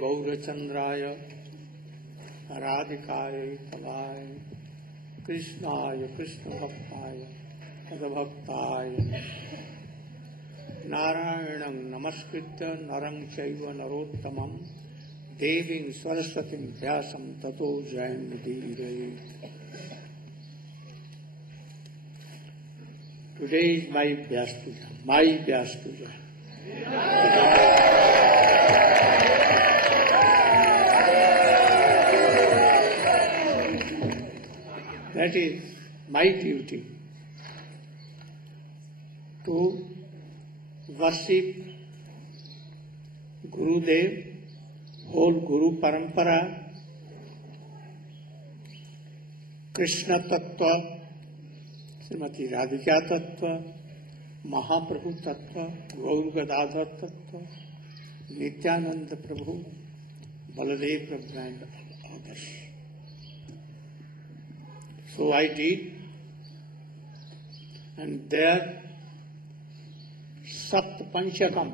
गौरचंद्राय राधिकाय तवाय कृष्णाय कृष्णभक्ताय तद्भक्ताय नारायणं नमस्कृत्य नरं चैव नरोत्तमं देवीं सरस्वतीं व्यासं ततो जयमुदीरये. Today is my Vyasa Puja. My Vyasa Puja. That is my duty to worship Gurudev, whole Guru Parampara, Krishna Tattva, Srimati Radhika Tattva, Mahaprabhu Tattva, Gaur Gadadhar Tattva, Nityananda Prabhu, Baladev Prabhu and others. So I did, and there Sapt Panchakam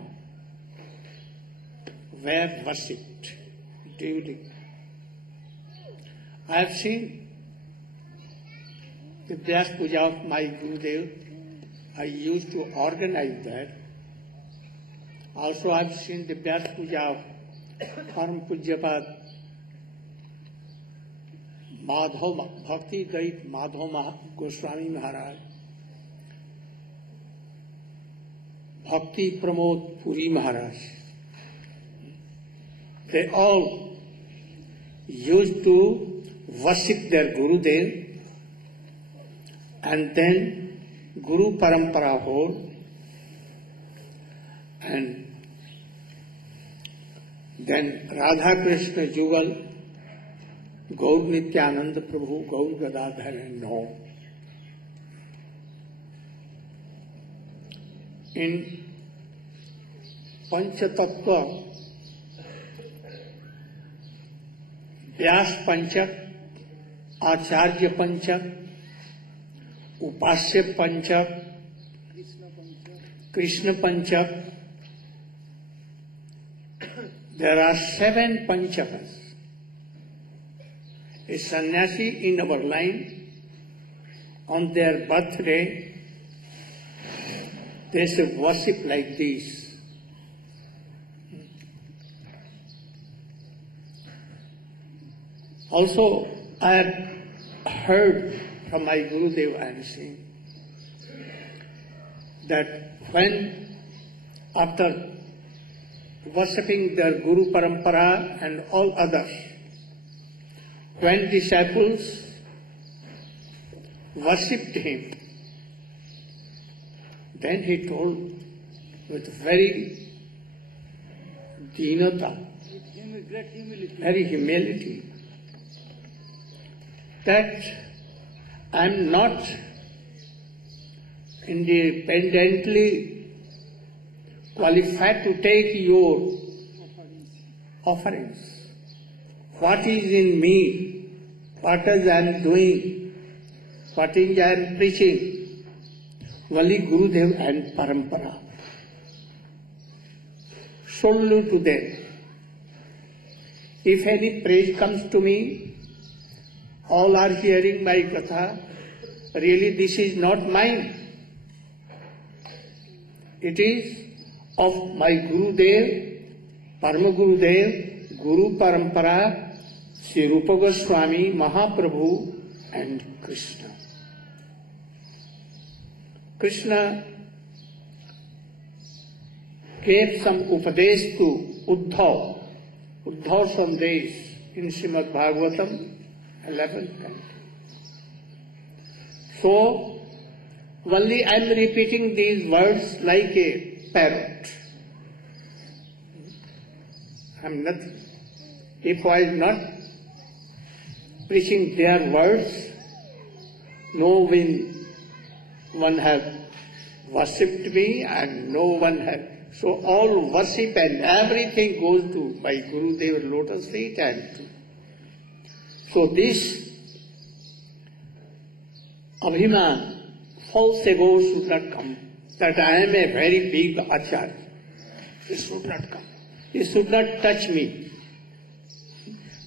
were worshipped duly. I have seen the Vyasa Puja of my Gurudev. I used to organize that. Also I have seen the Vyasa Puja of Param Pujyapad Madhav Bhakti Dait Madhav Goswami Maharaj, Bhakti Pramod Puri Maharaj. They all used to worship their Gurudev, and then Guru Parampara hold, and then Radha Krishna Jugal, Gaur Nityananda Prabhu, Gaur Gadadhar and all. In Panchatattva, Vyas Panchak, Acharya Panchak, Upasya Panchak, Krishna Panchak. There are 7 Panchakas. A sannyasi in our line, on their birthday, they should worship like this. Also, I had heard from my Gurudev, I am saying, that when, after worshipping their Guru Parampara and all others, when disciples worshipped him, then he told with very dinata, very humility, that I am not independently qualified to take your offerings. What is in me, what is I am doing, what is I am preaching, only Gurudev and Parampara. Solely to them. If any praise comes to me, all are hearing my katha, really this is not mine. It is of my Gurudev, Parama Gurudev, Guru Parampara, Sri Rupa Goswami, Mahaprabhu and Krishna. Krishna gave some upadesh to Uddhav Sandesh in Srimad Bhagavatam, 11th canto. So, only I am repeating these words like a parrot. I am nothing. If I am not preaching their words, no one has worshipped me and no one has. So all worship and everything goes to my Gurudev lotus feet and so this Abhiman, false ego should not come, that I am a very big acharya. It should not come. It should not touch me.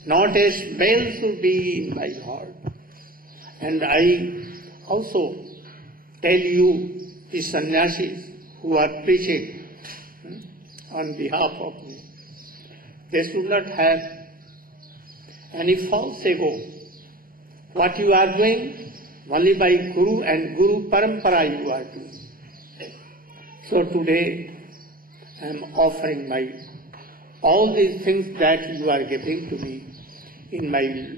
Not a smell should be in my heart. And I also tell you, the sannyasis who are preaching on behalf of me, they should not have any false ego. What you are doing, only by Guru and Guru Parampara you are doing. So today I am offering all these things that you are giving to me in my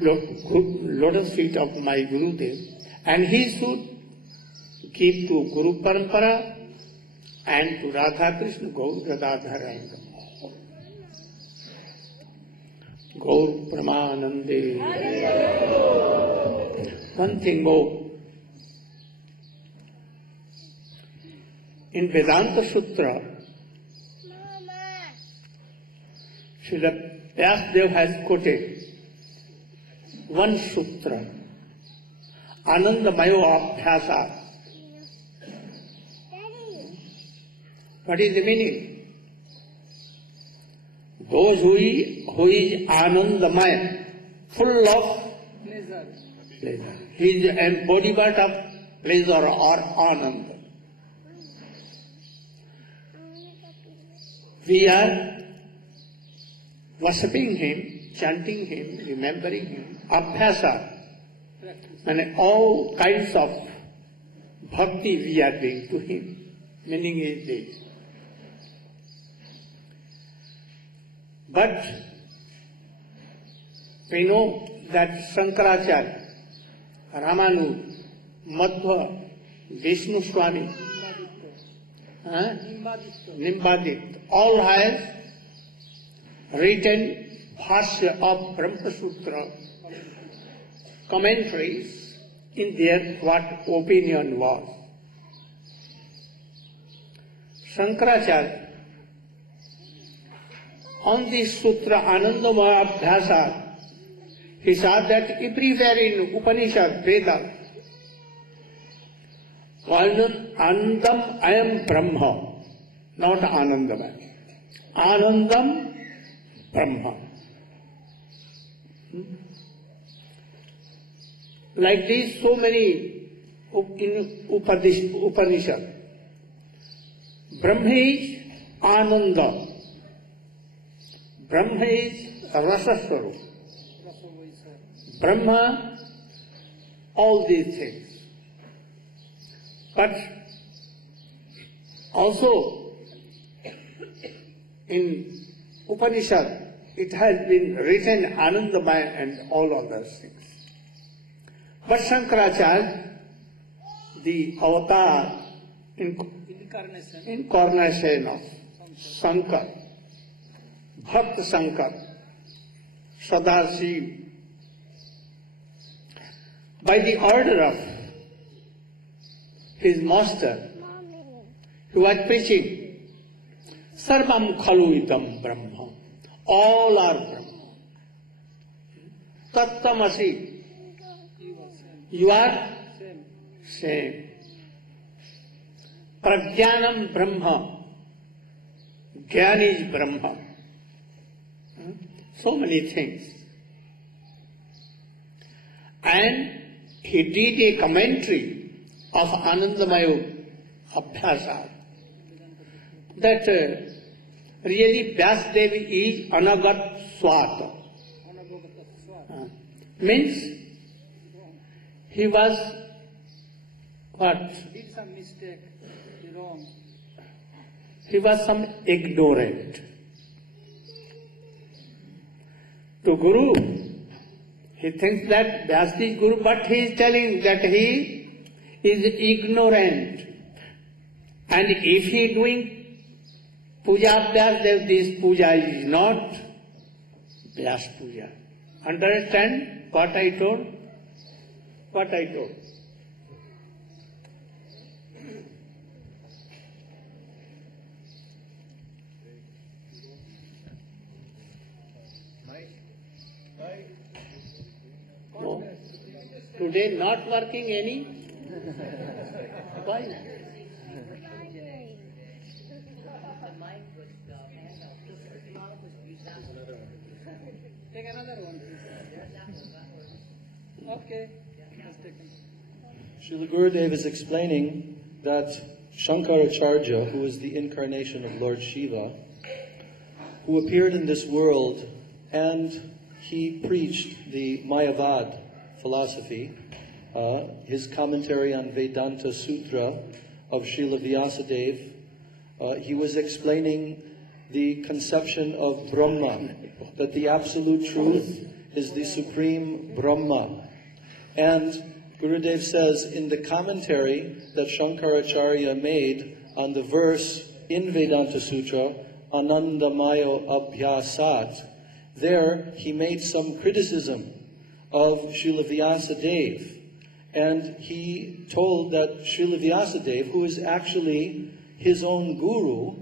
lotus feet of my Gurudev, and he should give to Guru Parampara and to Radha Krishna Gaur Gadadhar and Gaur Pramanande. One thing more. In Vedanta Sutra, Srila Vyasa has quoted one sutra, Anandamayo Abhyasa. What is the meaning? Those who is Anandamaya, full of pleasure. He is the embodiment of pleasure or Ananda. We are worshipping him, chanting him, remembering him, abhyasa, and all kinds of bhakti we are doing to him. Meaning is this. But we know that Shankaracharya, Ramanu, Madhva, Vishnu Swami, Nimbadit, all have written Bhashya of Brahma Sutra commentaries in their what opinion was. Shankaracharya on this sutra Anandamaya Abhyasa, he said that everywhere in Upanishad, Veda, Anandam I am Brahma, not Anandamaya. Anandam Brahma. Like this, so many in Upanishad. Brahma is Ananda. Brahma is Rasaswarup. Brahma, all these things. But also in Upanishad, it has been written Anandamaya and all other things. But Shankaracharya, the avatar, incarnation of Shankar, Bhakta Shankar, Sadasiv, by the order of his master, he was preaching, Sarvam Khalu Idam Brahma, all are Brahma. Tattamasi, you are same. Prajnanam Brahma, Gyan is Brahma. So many things. And he did a commentary of Anandamaya Abhyasa that really Vyasadeva is Anagat Swata. Means he was what? Did some mistake, wrong. He was some ignorant. To Guru, he thinks that Vyasa is Guru, but he is telling that he is ignorant. And if he is doing Puja Vyasa, this Puja is not Vyasa Puja. Understand what I told? What I told? No. Today not working any? Why? Take another one, please. Okay. Just take it. Srila Gurudev is explaining that Shankaracharya, who is the incarnation of Lord Shiva, who appeared in this world and he preached the Mayavad philosophy, his commentary on Vedanta Sutra of Srila Vyasadeva. He was explaining the conception of Brahma, that the absolute truth is the supreme Brahma. And Gurudev says in the commentary that Shankaracharya made on the verse in Vedanta Sutra, Anandamayo Abhyasat, there he made some criticism of Srila Vyasadeva. And he told that Srila Vyasadeva, who is actually his own guru,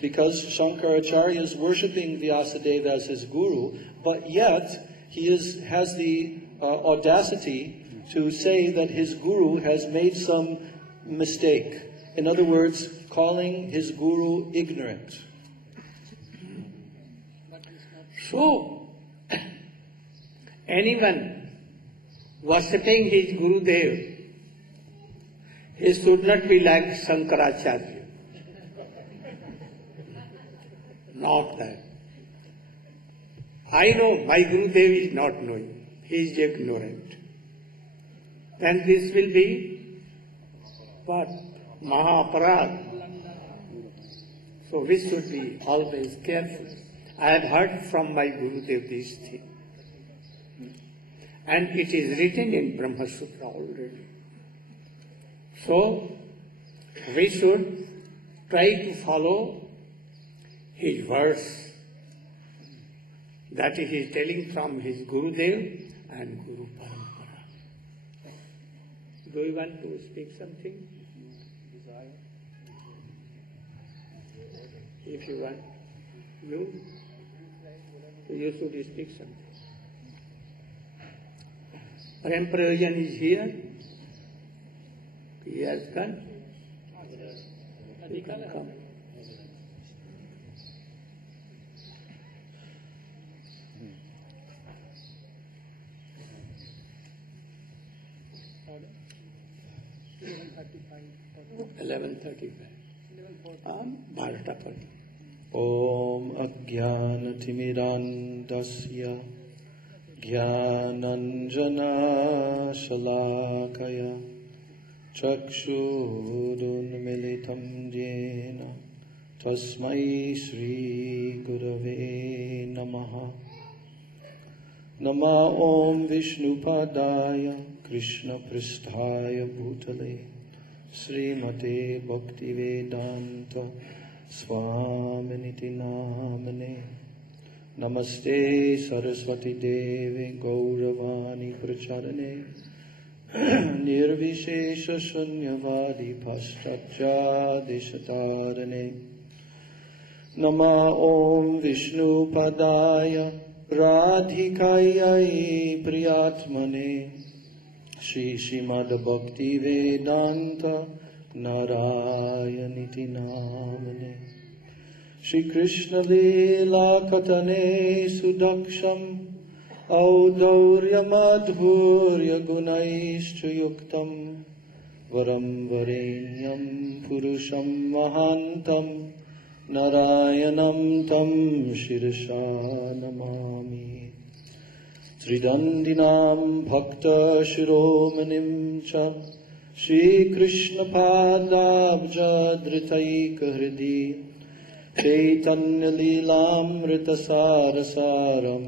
because Shankaracharya is worshipping Vyasadeva as his guru, but yet he has the audacity to say that his guru has made some mistake. In other words, calling his guru ignorant. So, anyone worshipping his Gurudev, he should not be like Shankaracharya. Not that. I know my Gurudev is not knowing, he is ignorant. Then this will be what? Mahaparad. So we should be always careful. I have heard from my Gurudev this thing. And it is written in Brahma Sutra already. So we should try to follow his verse that he is telling from his Gurudev and Guru Parampara. Do you want to speak something? If you want, you should speak something. Prem Prayojan is here. He has come. He can come. Om Ajnanatimirandasya Jnananjana Shalakaya Chakshurunmilitam Jena Tasmai Shri Gurave Namaha. Nama Om Vishnupadaya Krishna Pristhaya Bhutale Srimate Bhaktivedanta Swaminiti Namane. Namaste Saraswati Devi Gauravani Pracharane Nirvishesha Shunyavadi Paschatya Deshatarane. Nama Om Vishnu Padaya Radhikayai Priyatmane Shri Srimad Bhakti Vedanta Narayaniti Namane. Shri Krishna Leela Katane Sudaksham Audaurya Madhurya Gunaishcha Yuktam Varam Varenyam Purusham Mahantam Narayanam Tam Shirsha Namami. Tridandinam Bhakta Shiromanim Cha Shri Krishna Padabja Dritaika Hridi Chaitanya Lilamrita Sarasaram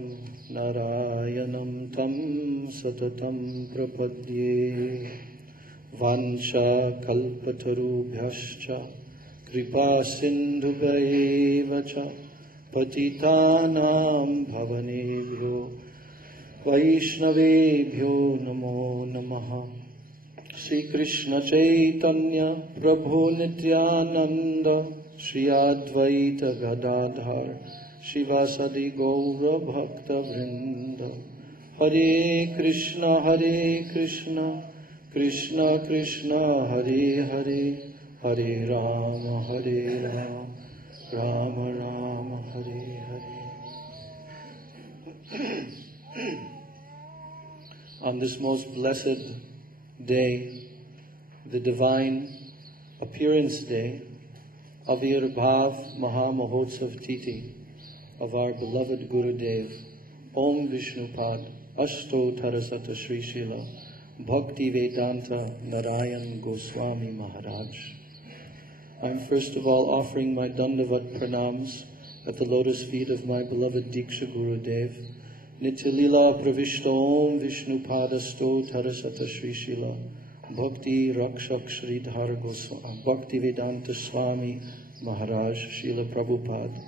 Narayanam Tam Satatam Prapadye. Vancha Kalpatarubhyascha Kripa Sindhubhaivacha Patitanam Bhavanebhyo Vaishnavebhyo Namo Namaha. Shri Krishna Chaitanya Prabhu Nityananda Shri Advaita Gadadhar Shivasadi Gaura Bhakta Vrinda. Hare Krishna Krishna Krishna Hare Hare Hare Rama Rama Rama Hare Hare. On this most blessed day, the divine appearance day, Avirbhav Maha Mahotsav Titi of our beloved Gurudev, Om Vishnupad Ashto Tarasata Sri Shila Bhakti Vedanta Narayana Goswami Maharaj. I'm first of all offering my Dandavat pranams at the lotus feet of my beloved Diksha Gurudev, Nityalila Pravishta Om Vishnupadasto Tarasata Sri Shila Bhakti Rakshak Sri Dhar Goswami Bhakti Vedanta Swami Maharaj Srila Prabhupada.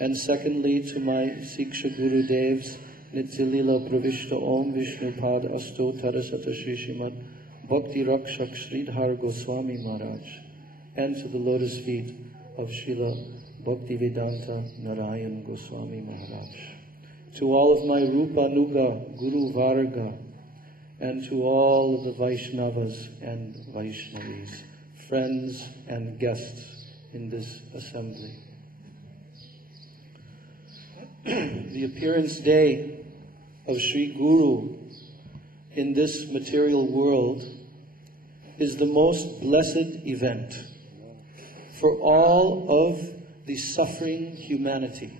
And secondly, to my Siksha Gurudevs, Nityalila Pravishta Om Vishnupad Asto Tarasata Sri Shrimad Bhakti Rakshak Sri Dhar Goswami Maharaj, and to the lotus feet of Srila Bhakti Vedanta Narayana Goswami Maharaj. To all of my Rupa Nuga Guru Varga, and to all of the Vaishnavas and Vaishnavis, friends and guests in this assembly. The appearance day of Sri Guru in this material world is the most blessed event for all of the suffering humanity.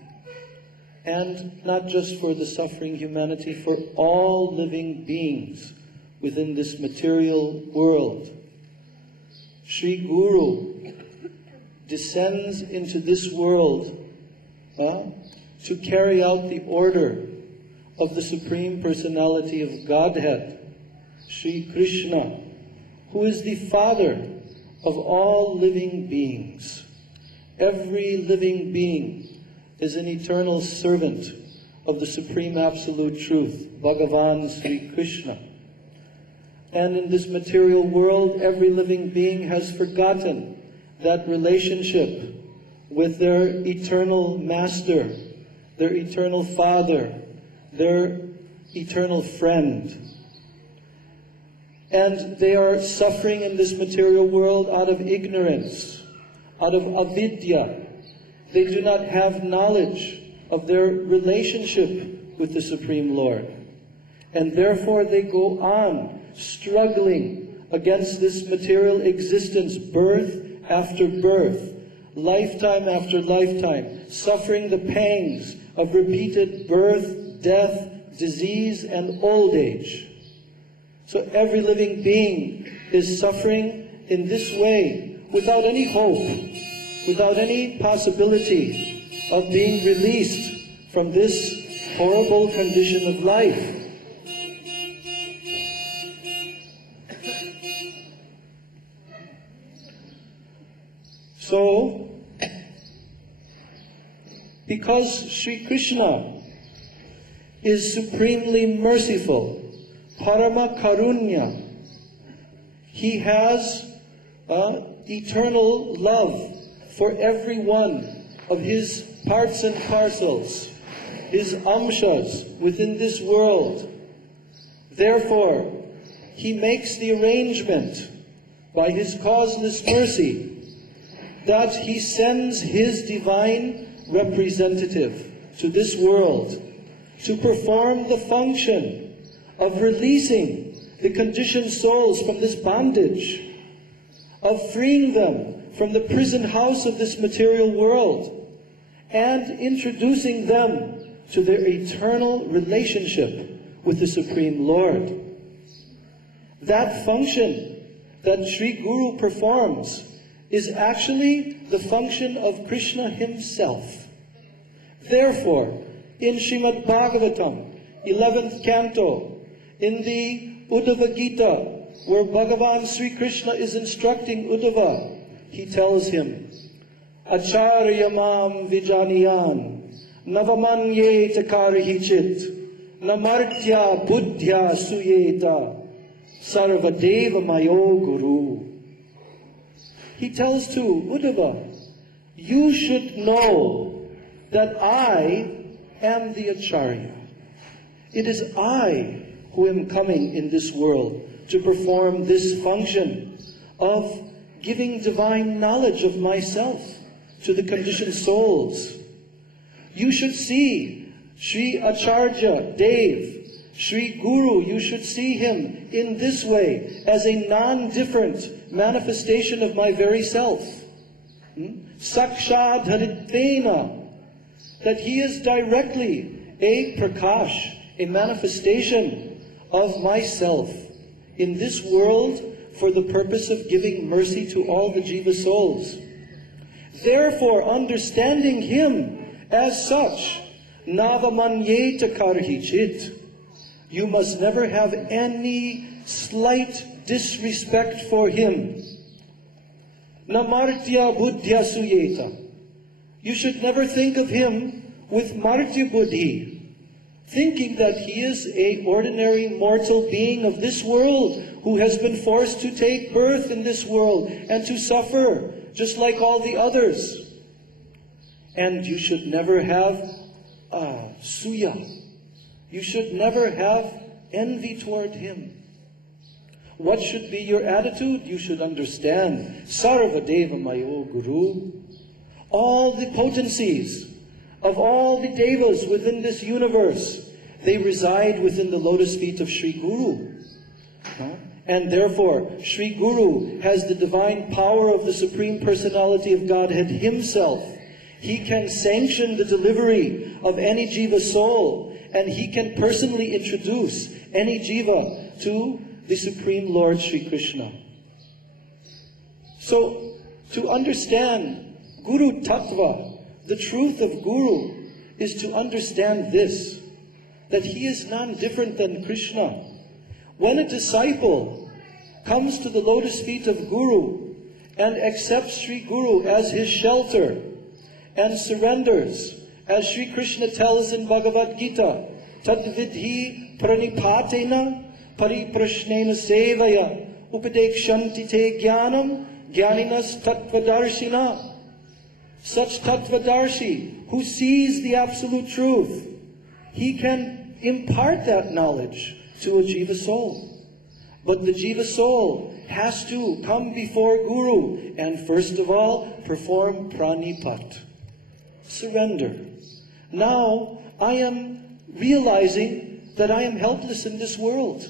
And not just for the suffering humanity, for all living beings within this material world. Sri Guru descends into this world to carry out the order of the Supreme Personality of Godhead, Sri Krishna, who is the Father of all living beings. Every living being is an eternal servant of the Supreme Absolute Truth, Bhagavan Sri Krishna. And in this material world, every living being has forgotten that relationship with their eternal Master, their eternal Father, their eternal friend. And they are suffering in this material world out of ignorance, out of avidya. They do not have knowledge of their relationship with the Supreme Lord. And therefore they go on struggling against this material existence, birth after birth, lifetime after lifetime, suffering the pangs of repeated birth, death, disease, and old age. So every living being is suffering in this way without any hope, without any possibility of being released from this horrible condition of life. So, because Sri Krishna is supremely merciful, Parama Karunya, He has eternal love for every one of His parts and parcels, His amshas within this world. Therefore, He makes the arrangement by His causeless mercy that He sends His divine representative to this world to perform the function of releasing the conditioned souls from this bondage, of freeing them from the prison house of this material world, and introducing them to their eternal relationship with the Supreme Lord. That function that Sri Guru performs is actually the function of Krishna Himself. Therefore, in Srimad Bhagavatam, 11th canto, in the Uddhava Gita, where Bhagavan Sri Krishna is instructing Uddhava, he tells him, Acharya mam vijaniyan, navamanye takarihichit, namartya buddhya suyeta, sarvadeva mayo guru. He tells to Uddhava, you should know that I am the Acharya. It is I who am coming in this world to perform this function of giving divine knowledge of myself to the conditioned souls. You should see Sri Acharya, Dev, Sri Guru, you should see him in this way, as a non-different manifestation of my very self. Sakshad Haritena, that he is directly a prakash, a manifestation of myself in this world for the purpose of giving mercy to all the jiva souls. Therefore, understanding him as such, navamanyeta karhi chit, you must never have any slight disrespect for him. Namartya buddhya suyeta, you should never think of him with martya buddhi, thinking that he is an ordinary mortal being of this world who has been forced to take birth in this world and to suffer just like all the others. And you should never have suya. You should never have envy toward him. What should be your attitude? You should understand, Sarva Deva Mayo Guru, all the potencies of all the devas within this universe, they reside within the lotus feet of Sri Guru. And therefore, Sri Guru has the divine power of the Supreme Personality of Godhead himself. He can sanction the delivery of any jiva soul, and he can personally introduce any jiva to the Supreme Lord Sri Krishna. So, to understand Guru Tattva, the truth of Guru, is to understand this, that he is none different than Krishna. When a disciple comes to the lotus feet of Guru and accepts Sri Guru as his shelter and surrenders, as Sri Krishna tells in Bhagavad Gita, Tadvidhi pranipatena pariprashnena sevaya upadekshanti te jnanam jnaninas tattvadarshina. Such tattvadarshi who sees the absolute truth, he can impart that knowledge to a jiva soul. But the jiva soul has to come before Guru and first of all perform pranipat, surrender. Now I am realizing that I am helpless in this world,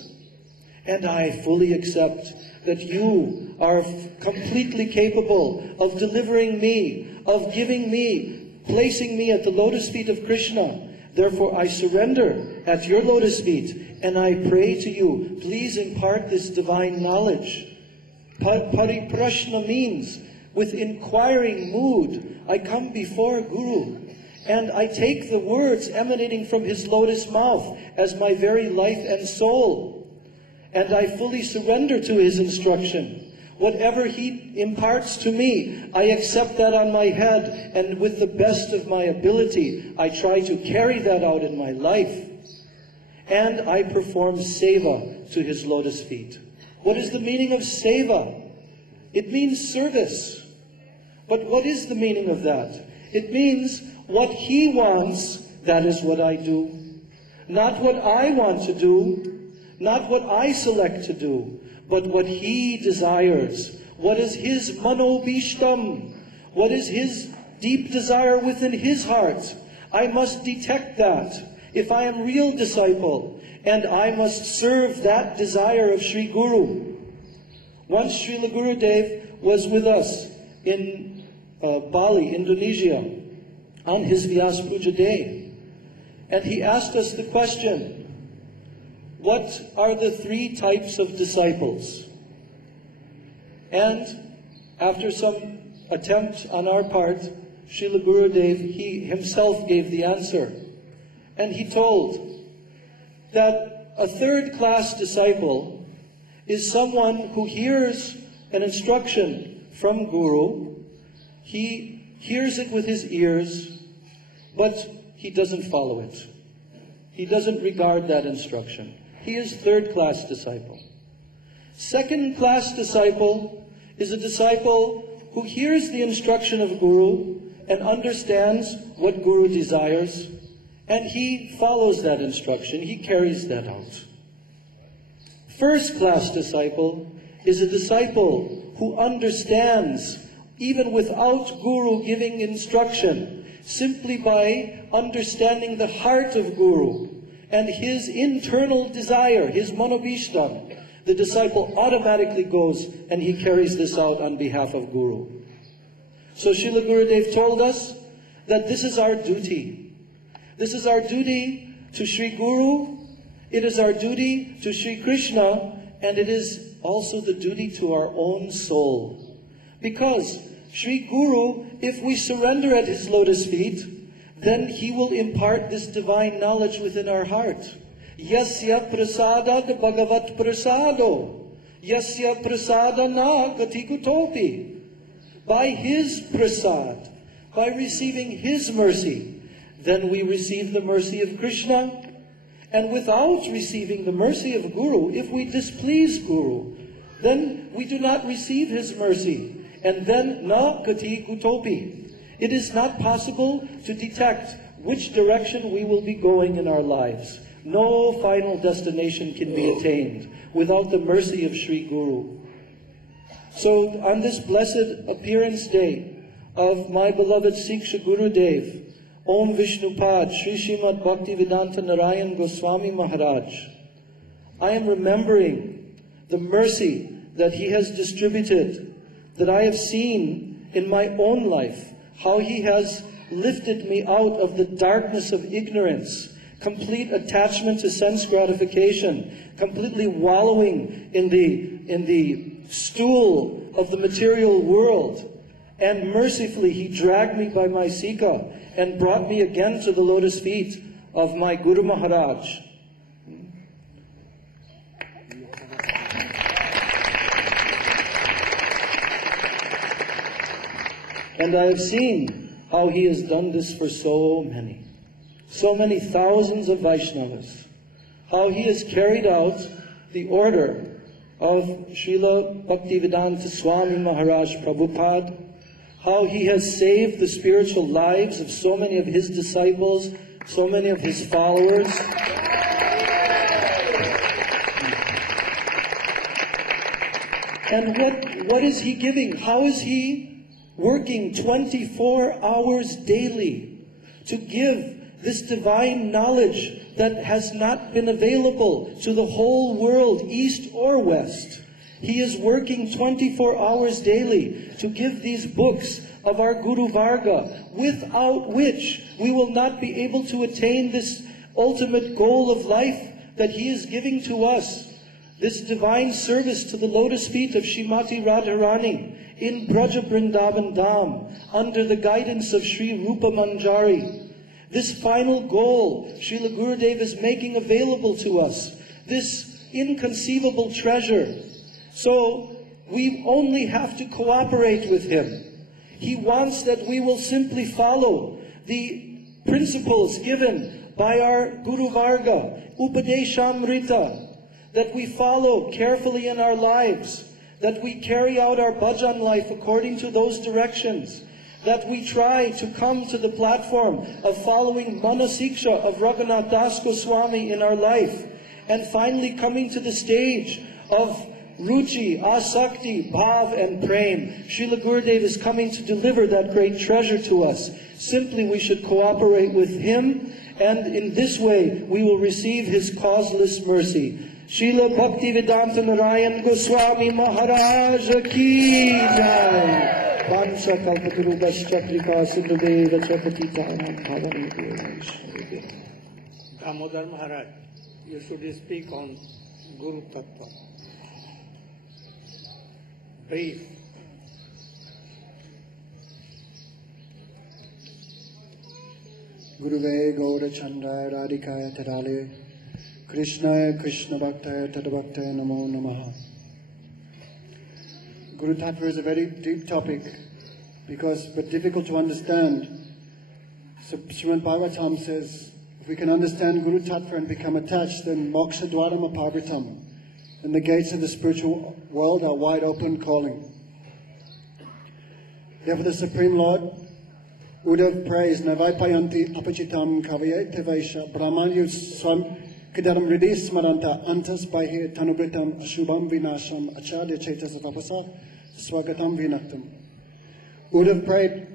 and I fully accept that you are completely capable of delivering me, of giving me, placing me at the lotus feet of Krishna. Therefore I surrender at your lotus feet, and I pray to you, please impart this divine knowledge. Pariprashna means, with inquiring mood, I come before Guru, and I take the words emanating from his lotus mouth as my very life and soul, and I fully surrender to his instruction. Whatever he imparts to me, I accept that on my head, and with the best of my ability, I try to carry that out in my life. And I perform seva to his lotus feet. What is the meaning of seva? It means service. But what is the meaning of that? It means what he wants, that is what I do. Not what I want to do, not what I select to do, but what he desires. What is his manobishtam? What is his deep desire within his heart? I must detect that if I am real disciple, and I must serve that desire of Sri Guru. Once Srila Gurudev was with us in Bali, Indonesia, on his Vyasa Puja day, and he asked us the question, what are the 3 types of disciples? And after some attempt on our part, Srila Gurudev, he himself gave the answer. And he told that a 3rd-class disciple is someone who hears an instruction from Guru. He hears it with his ears, but he doesn't follow it. He doesn't regard that instruction. He is 3rd-class disciple. 2nd-class disciple is a disciple who hears the instruction of Guru and understands what Guru desires, and he follows that instruction. He carries that out. 1st-class disciple is a disciple who understands, even without Guru giving instruction, simply by understanding the heart of Guru and his internal desire, his manobishtam. The disciple automatically goes and he carries this out on behalf of Guru. So Srila Gurudev told us that this is our duty. This is our duty to Sri Guru, it is our duty to Sri Krishna, and it is also the duty to our own soul. Because Sri Guru, if we surrender at his lotus feet, then he will impart this divine knowledge within our heart. Yasya prasada bhagavat prasado. Yasya prasada na gatikutopi. By his prasad, by receiving his mercy, then we receive the mercy of Krishna. And without receiving the mercy of Guru, if we displease Guru, then we do not receive his mercy. And then na gati kutopi. It is not possible to detect which direction we will be going in our lives. No final destination can be attained without the mercy of Sri Guru. So on this blessed appearance day of my beloved Siksha Gurudev, Om Vishnupad Sri Srimad Bhaktivedanta Narayana Goswami Maharaj, I am remembering the mercy that he has distributed, that I have seen in my own life, how he has lifted me out of the darkness of ignorance, complete attachment to sense gratification, completely wallowing in the stool of the material world. And mercifully he dragged me by my sika and brought me again to the lotus feet of my Guru Maharaj. And I have seen how he has done this for so many thousands of Vaishnavas. How he has carried out the order of Srila Bhaktivedanta Swami Maharaj Prabhupada. How he has saved the spiritual lives of so many of his disciples, so many of his followers. And what is he giving? How is he working 24 hours daily to give this divine knowledge that has not been available to the whole world, east or west? He is working 24 hours daily to give these books of our Guru Varga, without which we will not be able to attain this ultimate goal of life that he is giving to us. This divine service to the lotus feet of Srimati Radharani in Braja Vrindavan Dham, under the guidance of Sri Rupa Manjari. This final goal Srila Gurudev is making available to us, this inconceivable treasure. So we only have to cooperate with him. He wants that we will simply follow the principles given by our Guru Varga, Upadeshamrita, that we follow carefully in our lives, that we carry out our bhajan life according to those directions, that we try to come to the platform of following Manasiksha of Raghunath Das Goswami in our life, and finally coming to the stage of Ruchi, Asakti, Bhav and Prem. Srila Gurudev is coming to deliver that great treasure to us. Simply we should cooperate with him, and in this way we will receive his causeless mercy. Srila Bhaktivedanta Narayana Goswami Maharaj ki jai. Vansa kalpaturu vascha kripa sindhudeva chapatitanam bhavanideva. Damodar Maharaj, you should speak on Guru Tattva. Brief. Guruve Gaura Chandra Radhikaya Tadale Krishna Krishna Bhaktaya Tadabhaktaya Namo Namaha. Guru Tattva is a very deep topic but difficult to understand. So Srimad Bhagavatam says, if we can understand Guru Tattva and become attached, then Moksha Dwaram Apavritam, and the gates of the spiritual world are wide open calling. Therefore the Supreme Lord would have praised Navaipayanti Apachitam Kavayete Vaisha Brahmanyu Swam Kidaram Ridis Maranta Antas Bahe Tanubritam Ashubam Vinasham Acharya Chetas Vapasa Swagatam Vinaktam. Would have prayed,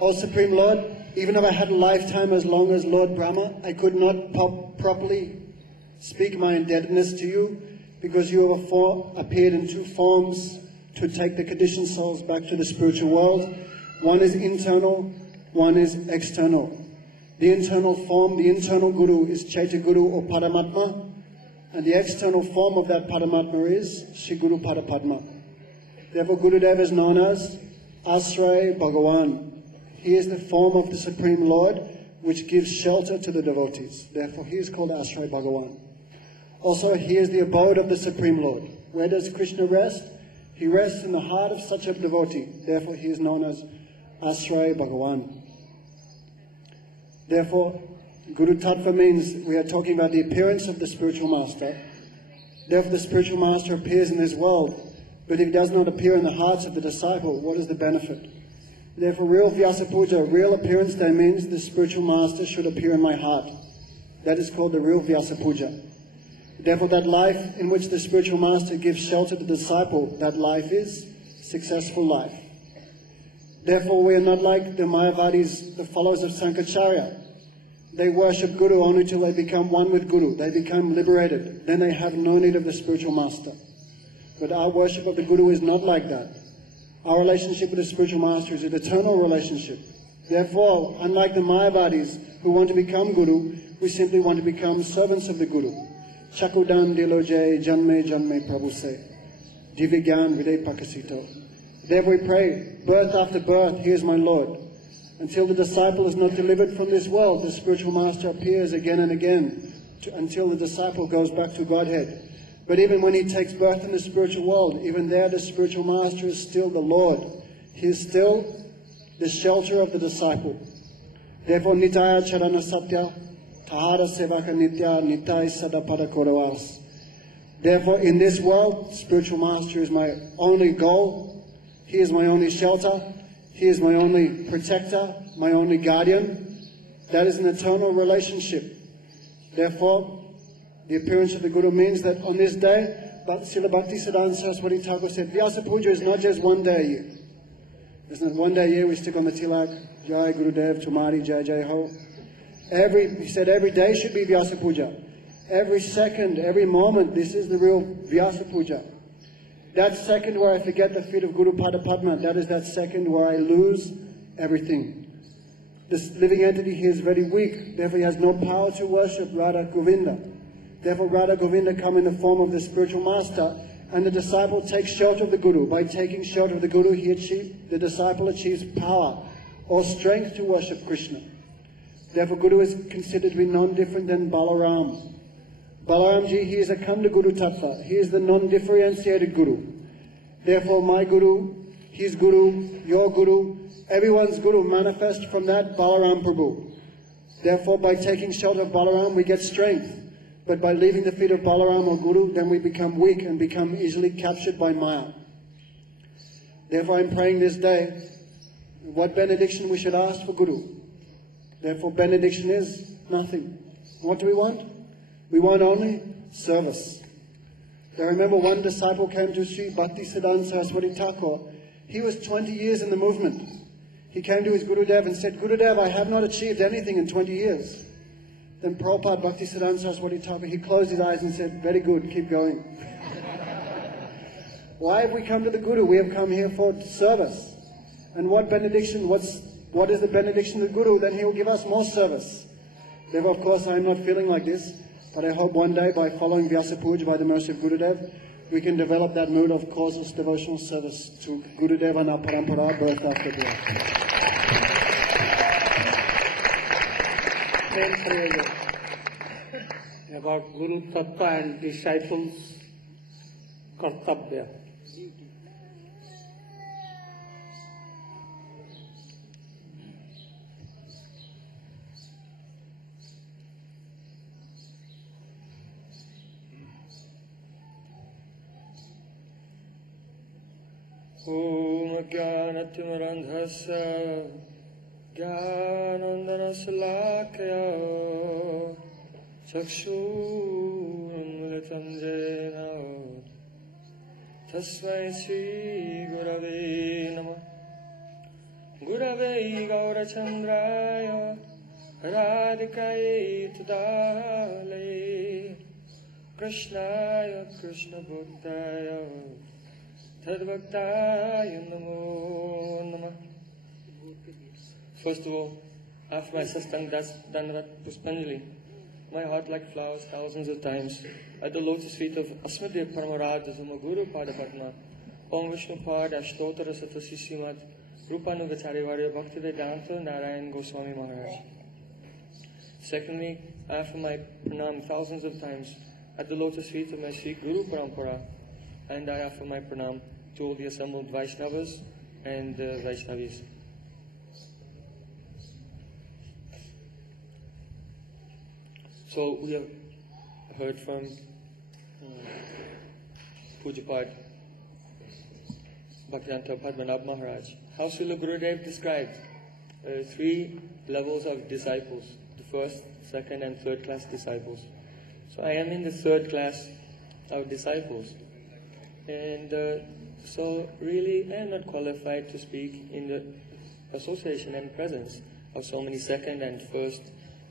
O Supreme Lord, Even if I had a lifetime as long as Lord Brahma, I could not properly speak my indebtedness to you, because you have appeared in two forms to take the conditioned souls back to the spiritual world. One is internal, one is external. The internal form, the internal Guru is Chaitya Guru or Paramatma, and the external form of that Paramatma is Shri Guru Parapadma. Therefore Gurudev is known as Asray Bhagawan. He is the form of the Supreme Lord which gives shelter to the devotees. Therefore he is called Asray Bhagawan. Also he is the abode of the Supreme Lord. Where does Krishna rest? He rests in the heart of such a devotee. Therefore he is known as Asray Bhagawan. Therefore, Guru Tattva means we are talking about the appearance of the spiritual master. Therefore the spiritual master appears in this world, but if he does not appear in the hearts of the disciple, what is the benefit? Therefore real Vyasa Puja, real appearance day means the spiritual master should appear in my heart. That is called the real Vyasa Puja. Therefore that life in which the spiritual master gives shelter to the disciple, that life is successful life. Therefore we are not like the Mayavadis, the followers of Sankaracharya. They worship Guru only till they become one with Guru. They become liberated. Then they have no need of the spiritual master. But our worship of the Guru is not like that. Our relationship with the spiritual master is an eternal relationship. Therefore, unlike the Mayavadis who want to become Guru, we simply want to become servants of the Guru. Chakudan diloje janme janme prabhu se. Divigyan vide pakasito. Therefore we pray, birth after birth, he is my Lord. Until the disciple is not delivered from this world, the spiritual master appears again and again, until the disciple goes back to Godhead. But even when he takes birth in the spiritual world, even there the spiritual master is still the Lord. He is still the shelter of the disciple. Therefore, Nitaya Charana Satya, Tahara Sevaka Nitya, Nitai Sadapada Kauravas. Therefore, in this world, spiritual master is my only goal. He is my only shelter. He is my only protector, my only guardian. That is an eternal relationship. Therefore, the appearance of the Guru means that on this day, Srila Bhaktisiddhanta Saraswati Thakur said, Vyasa Puja is not just one day a year. It's not one day a year we stick on the tilak, Jai Gurudev, Tumari, Jai Jai Ho. He said every day should be Vyasa Puja. Every second, every moment, this is the real Vyasa Puja. That second where I forget the feet of Guru Pada Padma, that is that second where I lose everything. This living entity here is very weak, therefore he has no power to worship Radha Govinda. Therefore Radha Govinda come in the form of the spiritual master, and the disciple takes shelter of the Guru. By taking shelter of the Guru, the disciple achieves power or strength to worship Krishna. Therefore Guru is considered to be non-different than Balaram. Balaramji, he is a Khanda Guru Tattva. He is the non-differentiated Guru. Therefore my Guru, his Guru, your Guru, everyone's Guru manifest from that Balaram Prabhu. Therefore by taking shelter of Balaram we get strength. But by leaving the feet of Balaram or Guru, then we become weak and become easily captured by Maya. Therefore I'm praying this day what benediction we should ask for Guru. Therefore benediction is nothing. What do we want? We want only service. I remember one disciple came to Sri Bhaktisiddhanta Saraswati Thakur. He was 20 years in the movement. He came to his Gurudev and said, Gurudev, I have not achieved anything in 20 years. Then Prabhupada Bhaktisiddhanta Saraswati Thakur, he closed his eyes and said, very good, keep going. Why have we come to the Guru? We have come here for service. And what benediction, what is the benediction of the Guru? Then he will give us more service. Therefore, of course, I am not feeling like this. But I hope one day, by following Vyasa Puja, by the mercy of Gurudev, we can develop that mood of causeless devotional service to Gurudev and our parampara, birth after birth. About Guru Tattva and disciples' kartabya. Om Jnanatimirandhasya Jnanandanasalakaya Chakshurunmilitam Jena Tasmai Sri Gurave Namah Gurave Gaurachandraya Radhikaye Tudale Krishnaya Krishna Bhaktaya Tadvaktaya Namo Namah. First of all, after my Sastang Danrat Puspanjali, my heart like flowers thousands of times at the lotus feet of Asmadev Paramarad Guru Padapadma, Om Vishnu Pad Ashtotara Satasisimat, Rupanugacharya Bhaktivedanta Narayana Swami Maharaj. Secondly, I offer my pranam thousands of times at the lotus feet of my Sri Guru Parampara, and I offer my pranam to all the assembled Vaishnavas and Vaishnavis. So we have heard from Pujapad Bhaktivedanta Padmanabh Maharaj how Srila Gurudev described 3 levels of disciples, the first, second and third class disciples. So I am in the third class of disciples, and so really I am not qualified to speak in the association and presence of so many second and first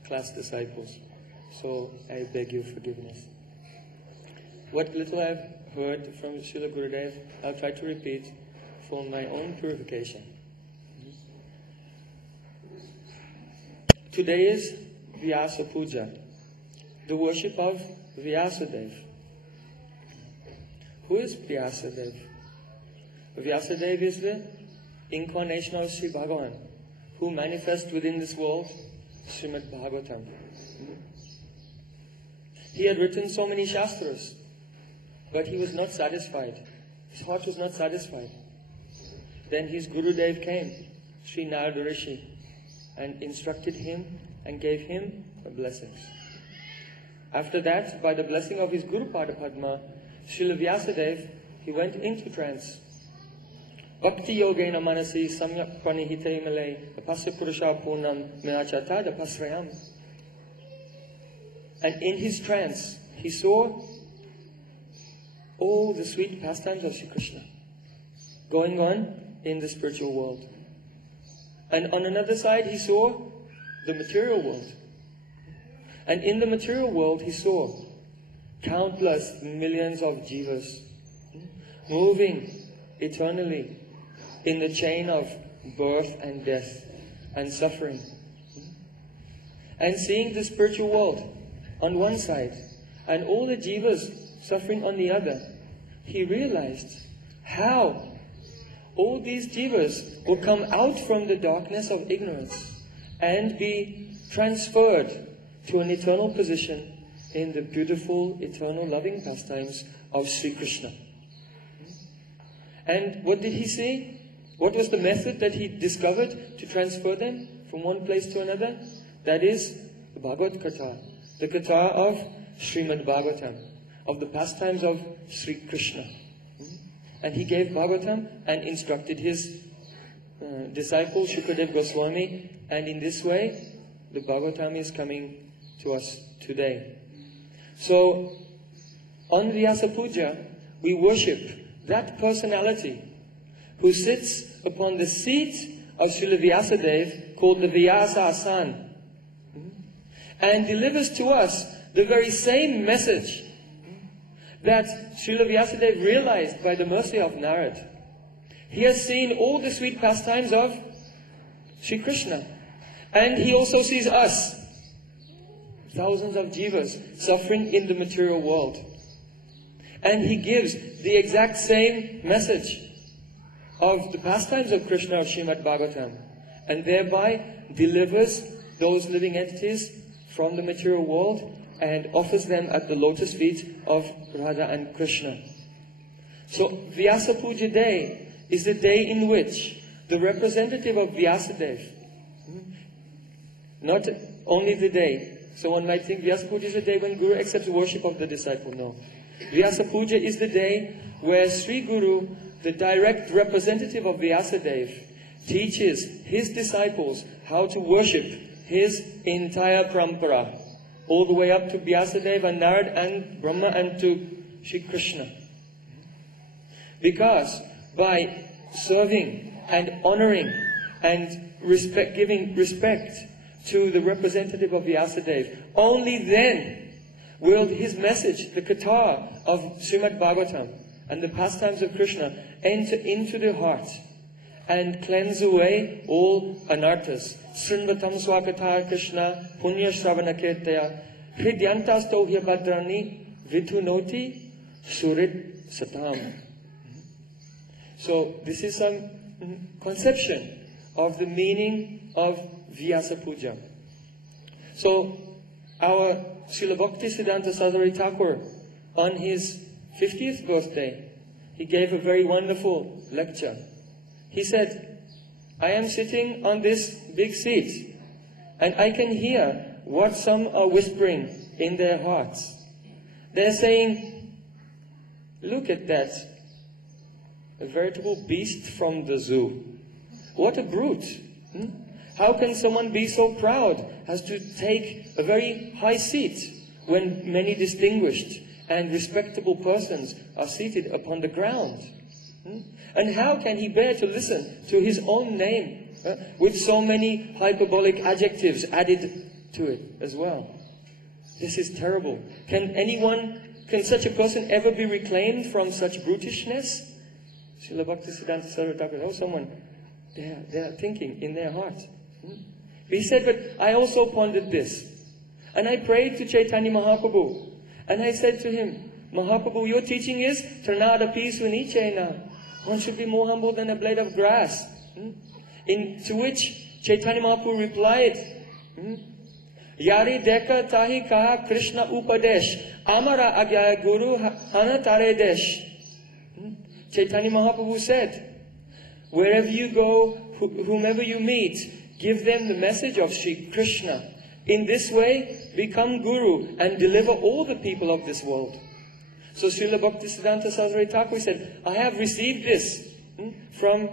class disciples. So I beg your forgiveness. What little I've heard from Srila Gurudev, I'll try to repeat for my own purification. Today is Vyasa Puja, the worship of Vyasadev. Who is Vyasadev? Vyasadev is the incarnation of Sri Bhagavan, who manifests within this world Srimad Bhagavatam. He had written so many Shastras, but he was not satisfied. His heart was not satisfied. Then his Gurudev came, Sri Narada Rishi, and instructed him and gave him the blessings. After that, by the blessing of his Guru Padapadma, Srila Vyasadev, he went into trance. Bhakti yogena manasi samyak pranihite male apasya purusha purnam meachata dapasrayam. And in his trance, he saw all the sweet pastimes of Sri Krishna going on in the spiritual world. And on another side, he saw the material world. And in the material world, he saw countless millions of jivas moving eternally in the chain of birth and death and suffering. And seeing the spiritual world on one side and all the jivas suffering on the other, he realized how all these jivas will come out from the darkness of ignorance and be transferred to an eternal position in the beautiful, eternal, loving pastimes of Sri Krishna. And what did he see? What was the method that he discovered to transfer them from one place to another? That is the Bhagavad Katha, the Katha of Srimad Bhagavatam, of the pastimes of Sri Krishna. And he gave Bhagavatam and instructed his disciple Shukadev Goswami, and in this way the Bhagavatam is coming to us today. So on Vyasa Puja we worship that personality who sits upon the seat of Srila Vyasadev, called the Vyasa Asan, and delivers to us the very same message that Srila Vyasadev realized by the mercy of Narad. He has seen all the sweet pastimes of Sri Krishna, and he also sees us, thousands of jivas suffering in the material world. And he gives the exact same message of the pastimes of Krishna of Srimad Bhagavatam, and thereby delivers those living entities from the material world and offers them at the lotus feet of Radha and Krishna. So Vyasa Puja Day is the day in which the representative of Vyasadev, not only the day, so one might think Vyasa Puja is the day when Guru accepts worship of the disciple. No. Vyasa Puja is the day where Sri Guru, the direct representative of Vyasadev, teaches his disciples how to worship his entire parampara, all the way up to Vyasadeva and Narad and Brahma and to Shri Krishna. Because by serving and honoring and giving respect to the representative of Vyasadeva, only then will his message, the katha of Srimad Bhagavatam and the pastimes of Krishna, enter into the heart and cleanse away all anarthas. Srinvatam swakatha Krishna punya shravana kirtaya hridyantasto hyabadrani vidhunoti surit satam. So this is some conception of the meaning of Vyasa Puja. So our Srila Bhaktisiddhanta Saraswati Thakur, on his 50th birthday, he gave a very wonderful lecture. He said, I am sitting on this big seat and I can hear what some are whispering in their hearts. They're saying, look at that, a veritable beast from the zoo. What a brute. How can someone be so proud as to take a very high seat when many distinguished and respectable persons are seated upon the ground? And how can he bear to listen to his own name with so many hyperbolic adjectives added to it as well? This is terrible. Can such a person ever be reclaimed from such brutishness? Srila Bhaktisiddhanta Saraswati Thakur, oh, someone, they are thinking in their heart. He said, but I also pondered this. And I prayed to Chaitanya Mahaprabhu. And I said to him, Mahaprabhu, your teaching is, Tranadapi Sunichena. One should be more humble than a blade of grass. To which Chaitanya Mahaprabhu replied, Yari deka tahi kaha Krishna upadesh, amara agya guru hana tare desh. Chaitanya Mahaprabhu said, wherever you go, whomever you meet, give them the message of Sri Krishna. In this way, become Guru and deliver all the people of this world. So Srila Bhaktisiddhanta Saraswati Thakur said, I have received this from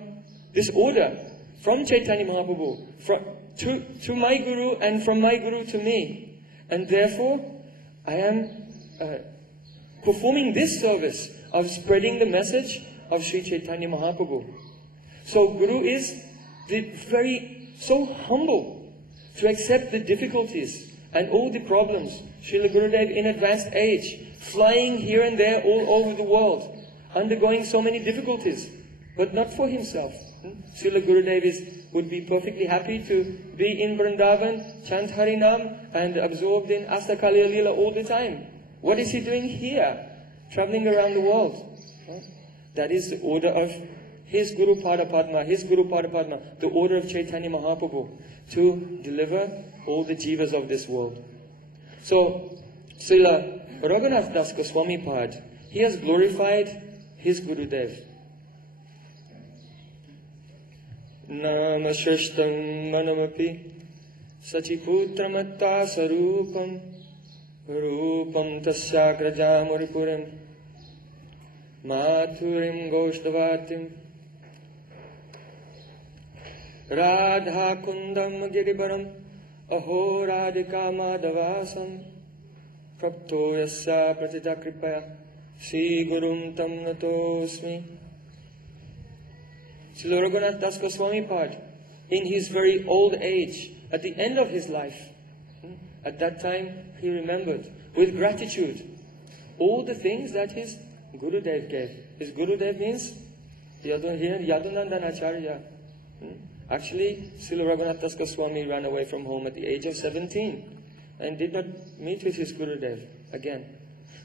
this order, from Chaitanya Mahaprabhu, to my Guru and from my Guru to me. And therefore, I am performing this service of spreading the message of Sri Chaitanya Mahaprabhu. So Guru is so humble to accept the difficulties and all the problems. Srila Gurudev in advanced age, flying here and there all over the world, undergoing so many difficulties, but not for himself. Srila Gurudev would be perfectly happy to be in Vrindavan, chant Harinam, and absorbed in Astakaliya Leela all the time. What is he doing here, traveling around the world? That is the order of his Guru Pada Padma, the order of Chaitanya Mahaprabhu, to deliver all the jivas of this world. So, Srila Raghunath Das Goswami Pad, he has glorified his Gurudev. Nama Shrishtam Manamapi Sachiputramata Sarupam Rupam Tasyagraja Muripuram Mathurim Goshtavatim Radha Kundam Giribaram Aho Radhika Madhavasam Prapto Yasya Pratita Kripaya Shri Gurum Tam Natosmi. Srila Raghunath Das Goswami Pad, in his very old age, at the end of his life, at that time he remembered with gratitude all the things that his Gurudev gave. His Gurudev means Yadunandan Acharya. Actually, Srila Raghunath Das Goswami ran away from home at the age of 17 and did not meet with his Gurudev again.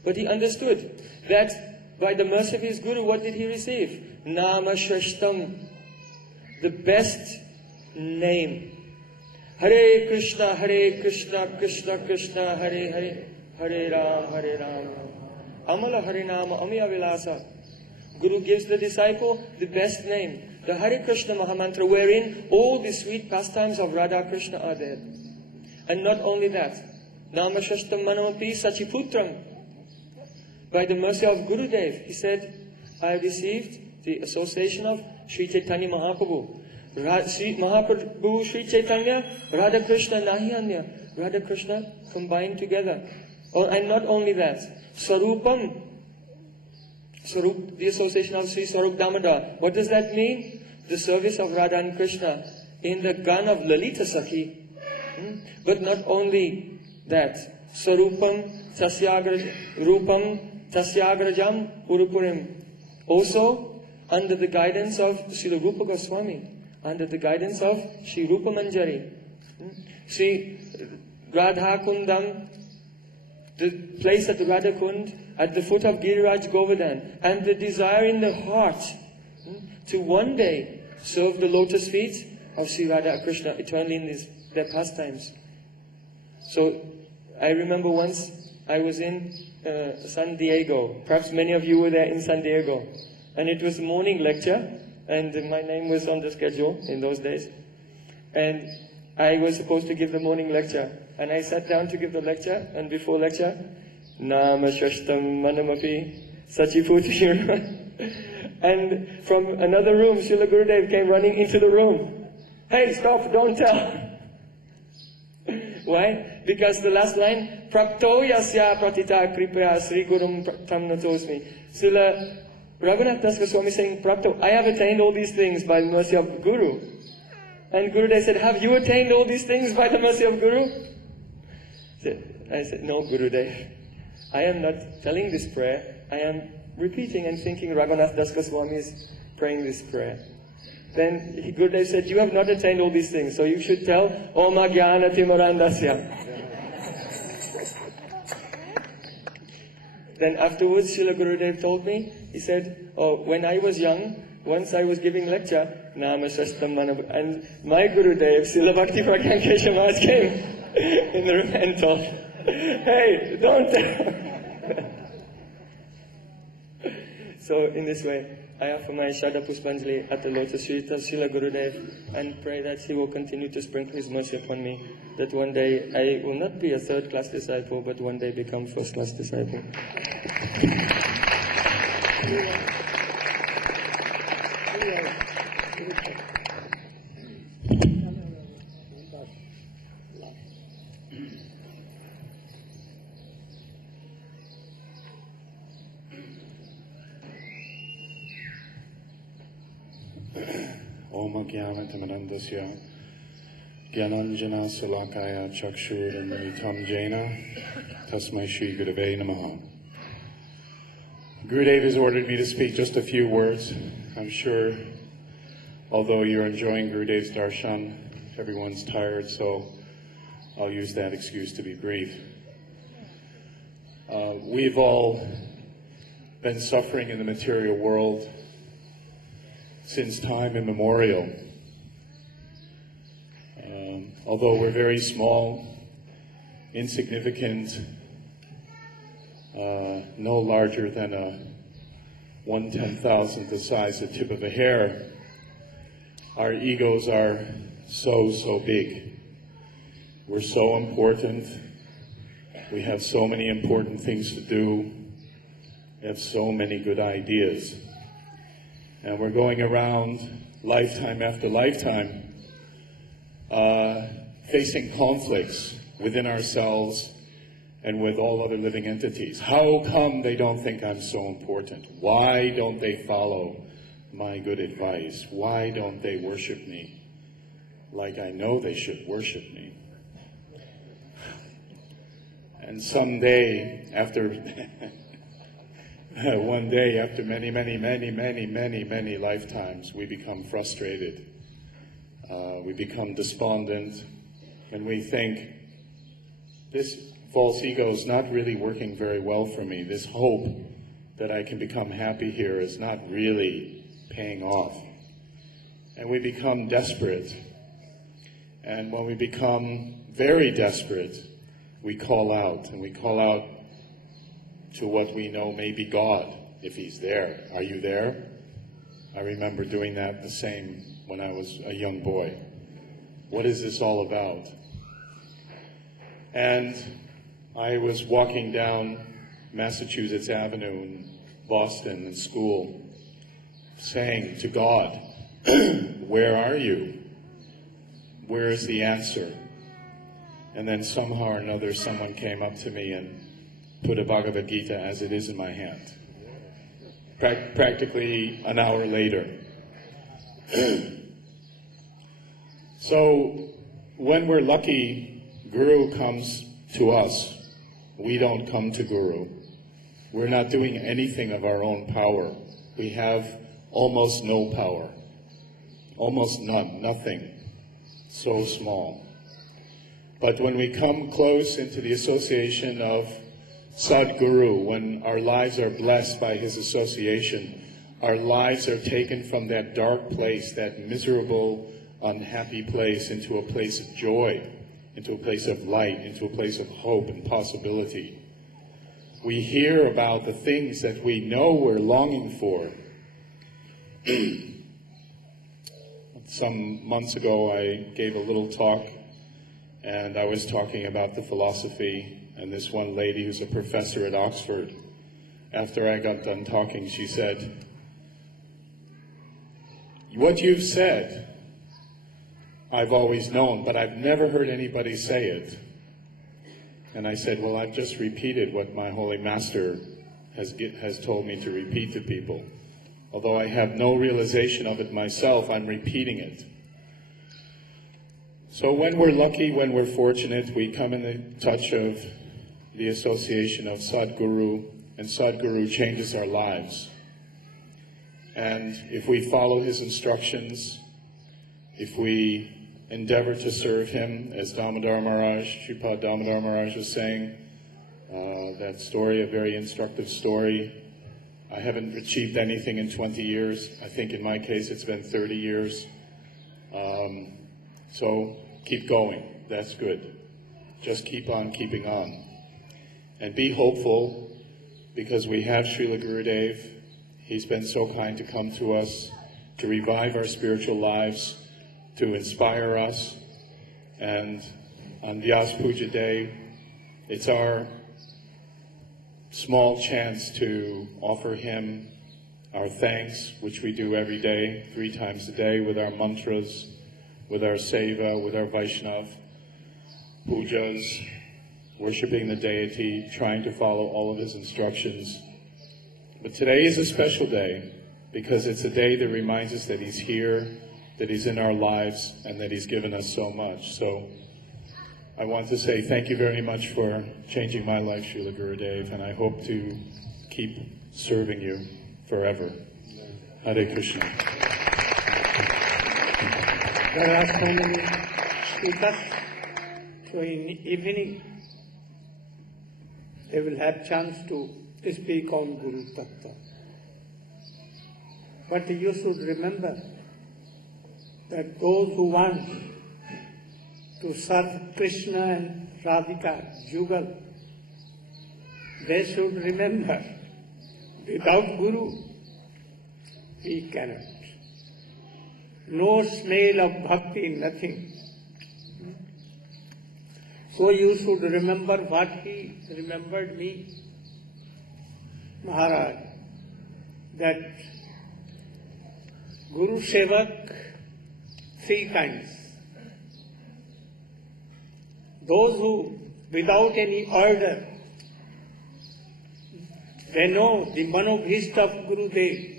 But he understood that by the mercy of his Guru, what did he receive? Nama Shrishtam, the best name. Hare Krishna, Krishna Krishna, Hare Hare, Hare Ram, Amala Harinama, Amiya Vilasa. Guru gives the disciple the best name, the Hare Krishna Mahamantra, wherein all the sweet pastimes of Radha Krishna are there. And not only that, Nama Shrishtam Manamapi Sachiputram. By the mercy of Gurudev, he said, I received the association of Sri Chaitanya Mahaprabhu. Mahaprabhu, Sri Chaitanya, Radha Krishna, Nahi Radha Krishna combined together. And not only that, Sarupam, the association of Sri Sarup Damodar. What does that mean? The service of Radha and Krishna in the gun of Lalita Sakhi. But not only that, Sarupam Rupam Tasyagrajam Urupurim. Also, under the guidance of Srila Rupa Goswami, under the guidance of Sri Rupa Manjari, Sri Radha Kundam, the place at the Radha Kund, at the foot of Giriraj Govardhan, and the desire in the heart to one day serve the lotus feet of Sri Radha Krishna eternally in their pastimes. So, I remember once I was in San Diego. Perhaps many of you were there in San Diego. And it was a morning lecture, and my name was on the schedule in those days. And I was supposed to give the morning lecture. And I sat down to give the lecture, and before lecture, Nama Shashtam Manamapi Sachiputi. And from another room, Srila Gurudev came running into the room. Hey, stop, don't tell. Why? Because the last line, Prapto Yasya Pratita Kripaya Sri Gurum Tamnatosmi. Srila Raghunath Das Goswami saying, Prapto, I have attained all these things by the mercy of Guru. And Gurudev said, have you attained all these things by the mercy of Guru? I said, no, Gurudev. I am not telling this prayer. I am repeating and thinking Raghunath Das Goswami is praying this prayer. Then Gurudev said, you have not attained all these things, so you should tell Om Jnana Timarandasya. Then afterwards, Srila Gurudev told me, he said, oh, when I was young, once I was giving lecture, Nama Shastam Manab, and my Gurudev, Srila Bhakti Pragyan Keshav Maharaj came in the room and told, hey, don't tell. So in this way, I offer my Shraddha Puspanjali at the lotus feet of Srila Gurudev and pray that he will continue to sprinkle his mercy upon me, that one day I will not be a third-class disciple, but one day become first-class disciple. Om Jnana Gyananjana Salakaya Chakshuramitam Jena Tasmai Shri Gurave Namaha. Gurudev has ordered me to speak just a few words. I'm sure, although you're enjoying Gurudev's darshan, everyone's tired, so I'll use that excuse to be brief. We've all been suffering in the material world since time immemorial. Although we're very small, insignificant, no larger than a 1/10,000th the size of the tip of a hair, our egos are so big. We're so important. We have so many important things to do. We have so many good ideas. And we're going around lifetime after lifetime facing conflicts within ourselves and with all other living entities. How come they don't think I'm so important? Why don't they follow my good advice? Why don't they worship me like I know they should worship me? And someday, after one day, after many lifetimes, we become frustrated. We become despondent, and we think, this false ego is not really working very well for me. This hope that I can become happy here is not really paying off. And we become desperate. And when we become very desperate, we call out, and we call out to what we know may be God, if He's there. Are you there? I remember doing that the same when I was a young boy. What is this all about? And I was walking down Massachusetts Avenue in Boston in school, saying to God, where are you? Where is the answer? And then somehow or another someone came up to me and put a Bhagavad Gita as it is in my hand. Practically an hour later. So when we're lucky, Guru comes to us. We don't come to Guru. We're not doing anything of our own power. We have almost no power. Almost none, nothing. So small. But when we come close into the association of Sadguru, when our lives are blessed by his association, our lives are taken from that dark place, that miserable, unhappy place, into a place of joy, into a place of light, into a place of hope and possibility. We hear about the things that we know we're longing for. Some months ago I gave a little talk, and I was talking about the philosophy, and this one lady who's a professor at Oxford, after I got done talking, she said, "What you've said, I've always known, but I've never heard anybody say it." And I said, well, I've just repeated what my Holy Master has told me to repeat to people. Although I have no realization of it myself, I'm repeating it. So when we're lucky, when we're fortunate, we come in the touch of the association of Sadguru, and Sadguru changes our lives. And if we follow his instructions, if we endeavor to serve him, as Damodar Maharaj, Shripad Damodar Maharaj was saying, that story, a very instructive story. I haven't achieved anything in 20 years. I think in my case it's been 30 years. So keep going. That's good. Just keep on keeping on. And be hopeful, because we have Srila Gurudev. He's been so kind to come to us, to revive our spiritual lives, to inspire us. And on Vyasa Puja Day, it's our small chance to offer him our thanks, which we do every day, 3 times a day, with our mantras, with our seva, with our Vaishnav pujas, worshipping the deity, trying to follow all of his instructions. But today is a special day, because it's a day that reminds us that he's here, that he's in our lives, and that he's given us so much. So I want to say thank you very much for changing my life, Srila Gurudev, and I hope to keep serving you forever. Hare Krishna. There are so many speakers, so in evening they will have chance to speak on Guru Tattva. But you should remember that those who want to serve Krishna and Radhika, Jugal, they should remember, without Guru, we cannot. No smell of bhakti, nothing. So you should remember what he remembered me, Maharaj, that Guru Sevak, 3 kinds. Those who, without any order, they know the manobhist of Gurudev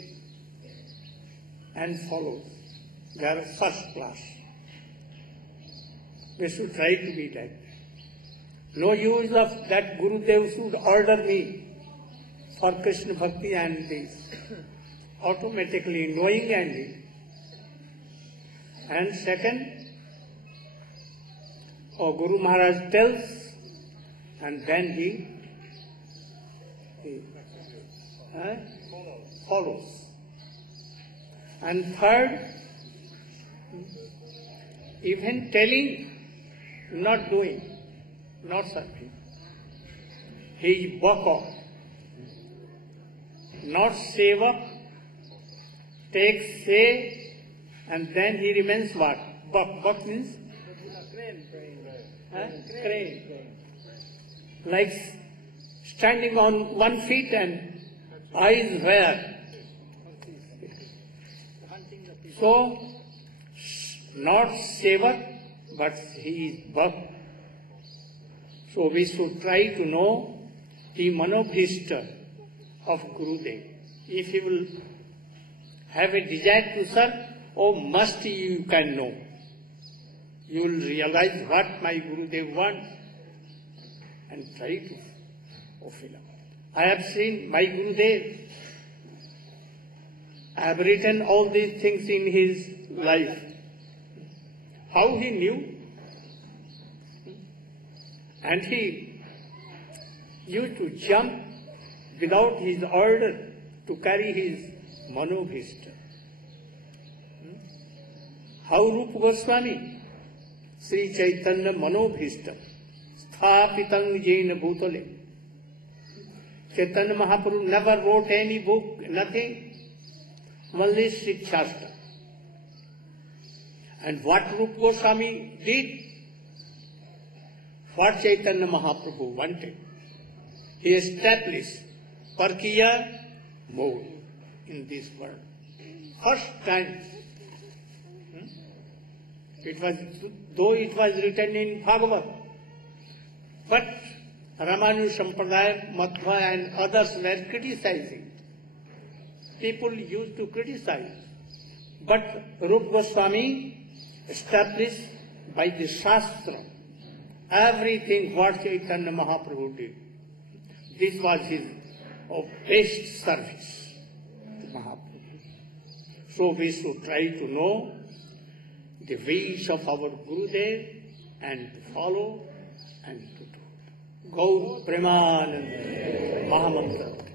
and follow. They are first class. We should try to be that. No use of that Gurudev should order me for Krishna Bhakti and this. Automatically, knowingly. And second, Guru Maharaj tells, and then he follows. And third, even telling, not doing, not serving. He walk off. Not seva, takes say, and then he remains what? Buck means? Crane. Like standing on 1 feet and eyes where? So, not seva, but he is buck. So we should try to know the manobhista of Gurudev. If he will have a desire to serve, oh, must you can know. you will realize what my Gurudev wants and try to fulfill. I have seen my Gurudev. I have written all these things in his life. How he knew. And he used to jump without his order to carry his manobhishta. How Rupa Goswami, Sri Chaitanya manobhishta, sthapitang jena bhutale. Chaitanya Mahaprabhu never wrote any book, nothing, only Shikshastra. And what Rupa Goswami did, what Chaitanya Mahaprabhu wanted, he established Parkiya mode in this world. First time. Though it was written in Bhagavad, but Ramanuja Sampradaya, Madhva and others were criticizing. People used to criticize. But Rupa Goswami established by the Shastra everything what Chaitanya Mahaprabhu did. This was his best service to Mahaprabhu. So we should try to know the ways of our Gurudev and to follow and to do. Gaur Premanand Mahamantra.